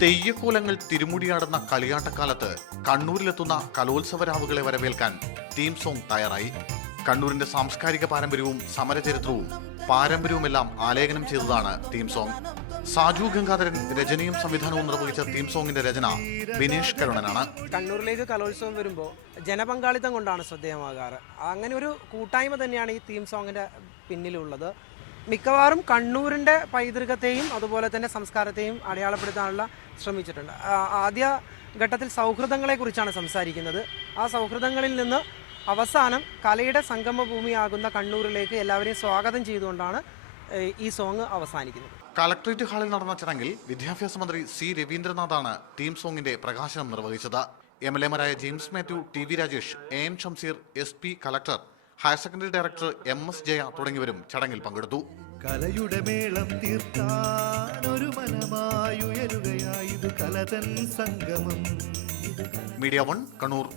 തെയ്യക്കോലങ്ങൾ തിരുമുടിയാടുന്ന കളിയാട്ടക്കാലത്ത് കണ്ണൂരിലെത്തുന്ന കലോത്സവരാവുകളെ വരവേൽക്കാൻ theme song തയ്യാറായി. കണ്ണൂരിന്റെ സാംസ്കാരിക പാരമ്പര്യവും സമരചരിത്രവും പാരമ്പര്യവുമെല്ലാം ആലേഖനം ചെയ്തതാണ് തീം സോങ്. സാജു ഗംഗാധരൻ രചനയും സംവിധാനവും നിർവഹിച്ച തീം സോങ്ങിന്റെ രചന ബിനേഷ് കരുണനാണ്. കണ്ണൂരിലേക്ക് കലോത്സവം വരുമ്പോൾ ജനപങ്കാളിത്തം കൊണ്ടാണ് ശ്രദ്ധേയമാകാറ്. അങ്ങനെ ഒരു കൂട്ടായ്മ തന്നെയാണ് ഈ തീം സോങ്ങിന്റെ പിന്നിലുള്ളത്. മിക്കവാറും കണ്ണൂരിന്റെ പൈതൃകത്തെയും അതുപോലെ തന്നെ സംസ്കാരത്തെയും അടയാളപ്പെടുത്താനുള്ള ശ്രമിച്ചിട്ടുണ്ട്. ആദ്യ ഘട്ടത്തിൽ സൗഹൃദങ്ങളെ കുറിച്ചാണ് സംസാരിക്കുന്നത്. ആ സൗഹൃദങ്ങളിൽ നിന്ന് അവസാനം കലയുടെ സംഗമഭൂമിയാകുന്ന കണ്ണൂരിലേക്ക് എല്ലാവരെയും സ്വാഗതം ചെയ്തുകൊണ്ടാണ് ഈ സോങ് അവസാനിക്കുന്നത്. കളക്ടറേറ്റ് ഹാളിൽ നടന്ന ചടങ്ങിൽ വിദ്യാഭ്യാസ മന്ത്രി സി രവീന്ദ്രനാഥാണ് തീം സോങ്ങിന്റെ പ്രകാശനം നിർവഹിച്ചത്. MLA-മാരായ James Mathew, TV Rajesh, AN Shamseer, SP, collector, higher secondary director MS Jaya തുടങ്ങിയവരും ചടങ്ങിൽ പങ്കെടുത്തു. കലയുടെ മേളം തീർക്കാൻ ഒരു മനമായുയരുകയായി കലതൻ സംഗമം. മീഡിയ 1 കണ്ണൂർ.